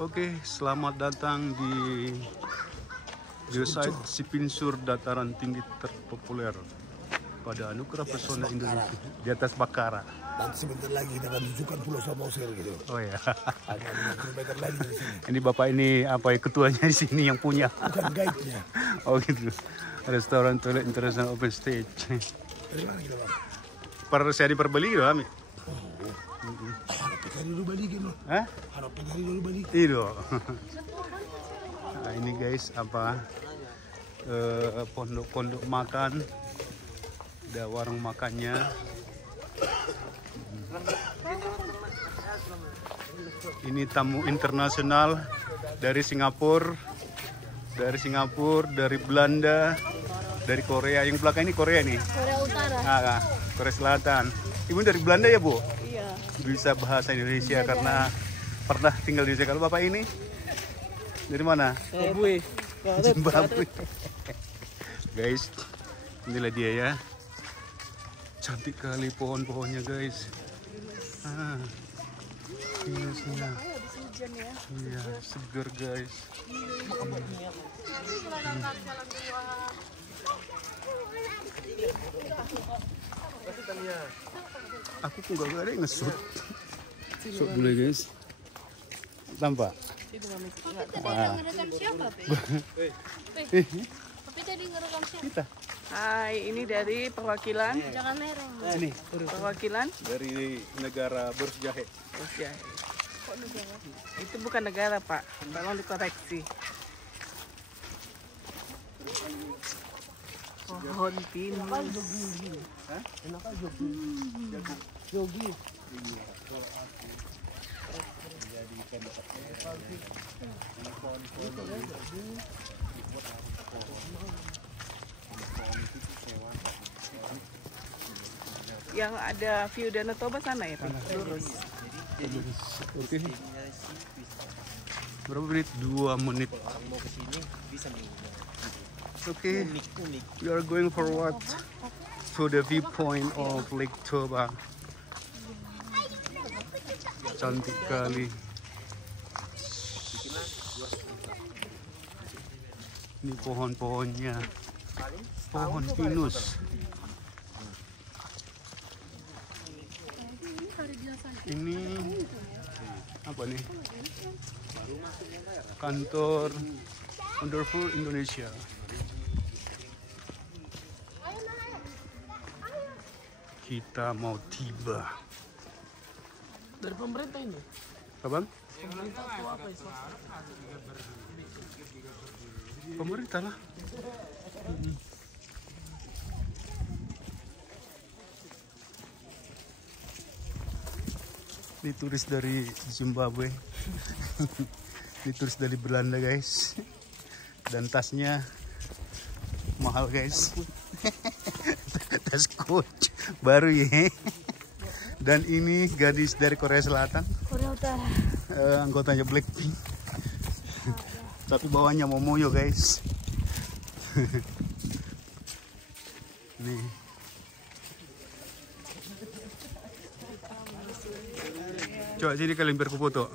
Oke, selamat datang di geosite Sipinsur, dataran tinggi terpopuler pada Anugerah Pesona Indonesia di atas Bakara. Nanti sebentar lagi kita akan tunjukkan Pulau Samosir gitu. Oh ya. Hanya 5 km lagi dari sini. Ini bapak ini apa ya, ketuanya di sini yang punya? Bukan guide-nya. Oh gitu. Restoran toilet international open stage. Dari mana kita, Bang? Saya diperbeli gitu, Ami. Harap kita dulu balikin loh. Hah? Harap kita dulu balikin. Itu. Nah, ini guys apa? Pondok-pondok makan. Ada warung makannya. Ini tamu internasional dari Singapura, dari Belanda, dari Korea. Yang belakang ini Korea nih. Korea Utara. Ah, Korea Selatan. Ibu dari Belanda ya, Bu? Iya. Bisa bahasa Indonesia karena pernah tinggal di Indonesia. Kalau Bapak ini dari mana? Zimbabwe. Guys, inilah dia ya. Cantik kali pohon-pohonnya, guys. Pinusnya. Iya, seger, guys. Aku kok gak ada yang ngesut. Sok dulu guys. Tampak. Ngerekam siapa, Pe? Tapi tadi ngerekam siapa? Kita. Hai, ini dari perwakilan. Jangan mereng. Ini Perwakilan. dari negara Berjahe. Ya. Itu bukan negara, Pak. Tolong dikoreksi. Pohon pinus. Jogi. Yang ada view Danau Toba sana ya, Pak? Lurus. Oke. Berapa menit? 2 menit. Oke. We are going forward to the viewpoint of Lake Toba. Cantik kali. Ini pohon-pohonnya. Pohon pinus. Ini apa nih? Kantor Wonderful Indonesia. Kita mau tiba. Dari pemerintah ini? Abang? Pemerintah itu apa ya? Pemerintah lah. Ini turis dari Zimbabwe. Ini turis dari Belanda, guys. Dan tasnya mahal, guys. Tas Coach baru ya. Dan ini gadis dari Korea Selatan. Korea Utara. Anggotanya Blackpink. Tapi bawahnya Momoyo, guys. Nih. Coba sini kalian berfoto.